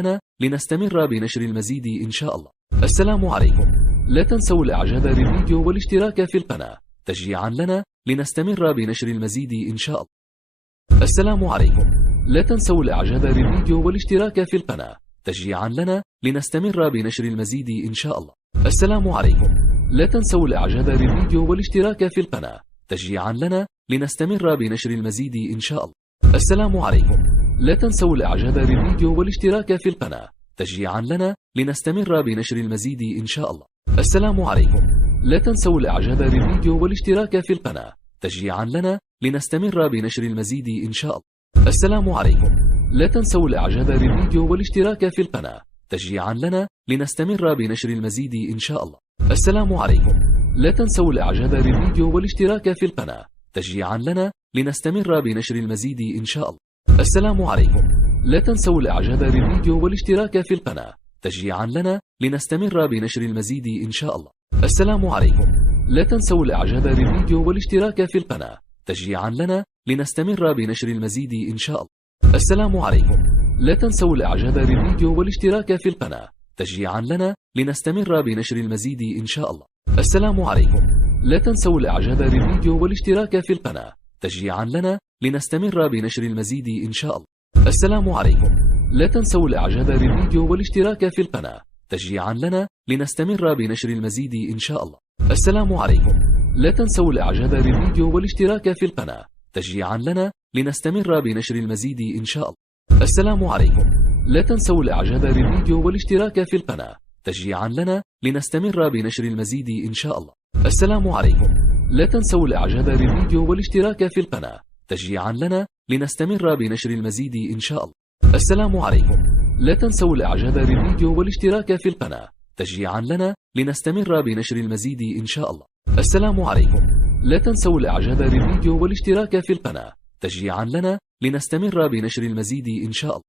لنا لنستمر بنشر المزيد إن شاء الله. السلام عليكم. لا تنسوا الإعجاب بالفيديو والاشتراك في القناة تشجيعا لنا لنستمر بنشر المزيد إن شاء الله. السلام عليكم. لا تنسوا الإعجاب بالفيديو والاشتراك في القناة تشجيعا لنا لنستمر بنشر المزيد إن شاء الله. السلام عليكم. لا تنسوا الإعجاب بالفيديو والاشتراك في القناة تشجيعا لنا لنستمر بنشر المزيد إن شاء الله. السلام عليكم. لا تنسوا الإعجاب بالفيديو والاشتراك في القناة تشجيعا لنا لنستمر بنشر المزيد إن شاء الله. السلام عليكم. لا تنسوا الإعجاب بالفيديو والاشتراك في القناة تشجيعا لنا لنستمر بنشر المزيد إن شاء الله. السلام عليكم. لا تنسوا الإعجاب بالفيديو والاشتراك في القناة تشجيعا لنا لنستمر بنشر المزيد إن شاء الله. السلام عليكم. لا تنسوا الإعجاب بالفيديو والاشتراك في القناة تشجيعا لنا لنستمر بنشر المزيد إن شاء الله. السلام عليكم. لا تنسوا الإعجاب بالفيديو والاشتراك في القناة تشجيعا لنا لنستمر بنشر المزيد إن شاء الله. السلام عليكم. لا تنسوا الإعجاب بالفيديو والاشتراك في القناة تشجيعا لنا لنستمر بنشر المزيد إن شاء الله. السلام عليكم. لا تنسوا الإعجاب بالفيديو والاشتراك في القناة تشجيعا لنا لنستمر بنشر المزيد إن شاء الله. السلام عليكم. لا تنسوا الإعجاب بالفيديو والاشتراك في القناة تشجيعا لنا لنستمر بنشر المزيد إن شاء الله. السلام عليكم. لا تنسوا الإعجاب بالفيديو والاشتراك في القناة تشجيعا لنا لنستمر بنشر المزيد إن شاء الله. السلام عليكم. لا تنسوا الإعجاب بالفيديو والاشتراك في القناة تشجيعا لنا لنستمر بنشر المزيد إن شاء الله. السلام عليكم. لا تنسوا الإعجاب بالفيديو والاشتراك في القناة تشجيعا لنا لنستمر بنشر المزيد إن شاء الله. السلام عليكم. لا تنسوا الإعجاب بالفيديو والاشتراك في القناة تشجيعا لنا لنستمر بنشر المزيد إن شاء الله. السلام عليكم. لا تنسوا الإعجاب بالفيديو والاشتراك في القناة تشجيعا لنا لنستمر بنشر المزيد إن شاء الله. السلام عليكم. لا تنسوا الإعجاب بالفيديو والاشتراك في القناة تشجيعا لنا لنستمر بنشر المزيد إن شاء الله.